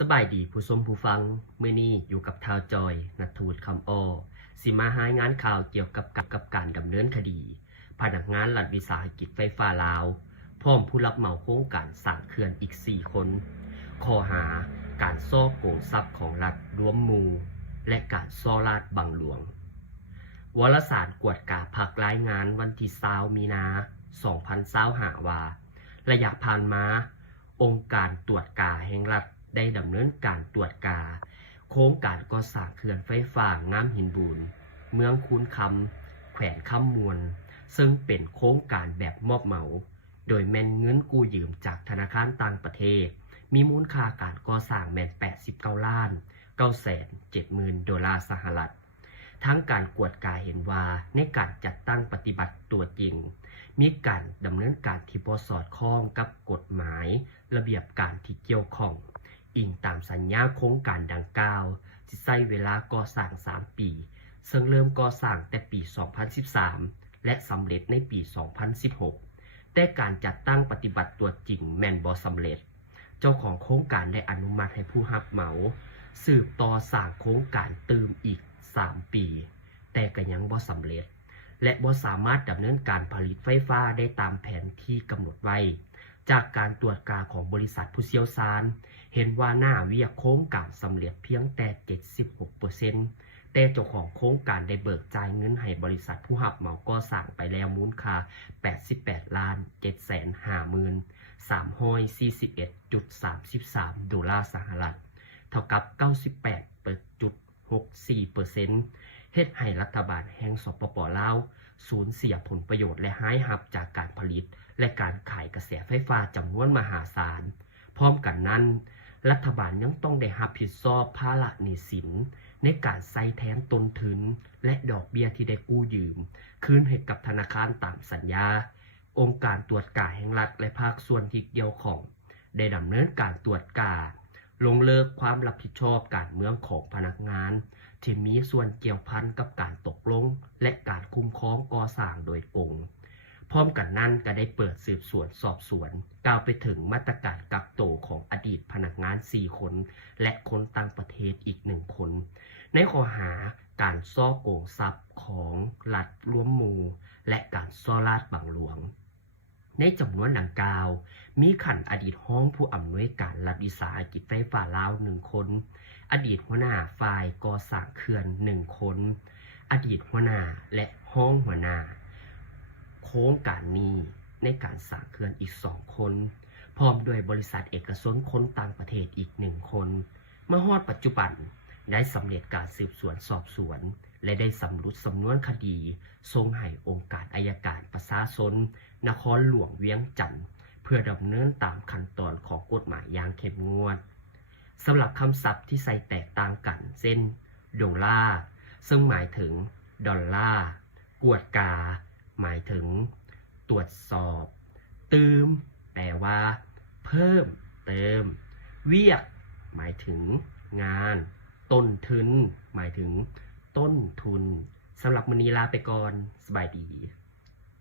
สบายดีผู้ชมผู้ฟังมื้อนี้อยู่กับท้าวจอยนัททูตคำอ้อสิมาหางานข่าวเกี่ยวกับการดำเนินคดีพนักงานรัฐวิสาหกิจไฟฟ้าลาวพร้อมผู้รับเหมาโครงการสร้างเขื่อนอีก4คนข้อหาการซ่อโกงทรัพย์ของรัฐร่วมมือและการซ่อราดบังหลวงวารสารกวดกาพักรายงานวันที่20มีนา2025ว่าระยะผ่านมาองค์การตรวจกาแห่งรัฐได้ดำเนินการตรวจกาโครงการก่อสร้างเขื่อนไฟฟ้างามหินบูรณ์เมืองคูนคำแขวงคำมวลซึ่งเป็นโครงการแบบมอบเหมาโดยแม่นเงินกู้ยืมจากธนาคารต่างประเทศมีมูลค่าการก่อสร้างแม่น89ล้าน970,000 ดอลลาร์สหรัฐทั้งการกวดกาเห็นว่าในการจัดตั้งปฏิบัติตัวจริงมีการดำเนินการที่บ่สอดคล้องกับกฎหมายระเบียบการที่เกี่ยวข้องอิงตามสัญญาโครงการดังกล่าวที่ใช้เวลาก่อสร้าง3ปีซึ่งเริ่มก่อสร้างแต่ปี2013และสำเร็จในปี2016แต่การจัดตั้งปฏิบัติตัวจริงแม่นบ่สำเร็จเจ้าของโครงการได้อนุมัติให้ผู้รับเหมาสืบต่อสร้างโครงการเติมอีก3ปีแต่ก็ยังบ่สำเร็จและบ่สามารถดำเนินการผลิตไฟฟ้าได้ตามแผนที่กำหนดไว้จากการตรวจการของบริษัทผู้เชี่ยวชาญเห็นว่าหน้าเวียกโครงการสำเร็จเพียงแต่ 76% แต่เจ้าของโครงการได้เบิกจ่ายเงินให้บริษัทผู้รับเหมาก่อสร้างไปแล้วมูลค่า 88,750,341.33 ดอลลาร์สหรัฐเท่ากับ 98.64% เฮ็ดให้รัฐบาลแห่งสปป.ลาวสูญเสียผลประโยชน์และหายหับจากการผลิตและการขายกระแสไฟฟ้าจำนวนมหาศาลพร้อมกันนั้นรัฐบาลยังต้องได้รับผิดชอบภาระหนี้สินในการใช้แทนต้นทุนและดอกเบี้ยที่ได้กู้ยืมคืนให้กับธนาคารตามสัญญาองค์การตรวจการแห่งรัฐและภาคส่วนที่เกี่ยวข้องได้ดำเนินการตรวจการลงเลิกความรับผิดชอบการเมืองของพนักงานที่มีส่วนเกี่ยวพันกับการตกลงและการคุ้มครองก่อสร้างโดยตรงพร้อมกันนั้นก็ได้เปิดสืบสวนสอบสวนกล่าวไปถึงมาตรการกักตัวของอดีตพนักงาน4คนและคนต่างประเทศอีก1คนในข้อหาการซ่อโกงทรัพย์ของรัฐร่วมมือและการซ่อราดบังหลวงในจำนวนดังกล่าวมีขันอดีตห้องผู้อำนวยการรัฐวิสาหกิจไฟฟ้าลาว1คนอดีตหัวหน้าฝ่ายก่อสร้างเขื่อน1คนอดีตหัวหน้าและห้องหัวหน้าโครงการนี้ในการสร้างเขื่อนอีก2คนพร้อมด้วยบริษัทเอกชนคนต่างประเทศอีก1คนมาฮอดปัจจุบันได้สำเร็จการสืบสวนสอบสวนและได้สำรุดสำนวนคดีส่งให้องค์การอัยการประชาชนนครหลวงเวียงจันทน์เพื่อดำเนินตามขั้นตอนของกฎหมายอย่างเข้มงวดสำหรับคำศัพท์ที่ใส่แตกต่างกันเช่นดอลลาร์ซึ่งหมายถึงดอลลาร์กวดกาหมายถึงตรวจสอบเติมแปลว่าเพิ่มเติมเวียกหมายถึงงานต้นทุนหมายถึงต้นทุนสำหรับมื้อนี้ลาไปก่อนสบายดี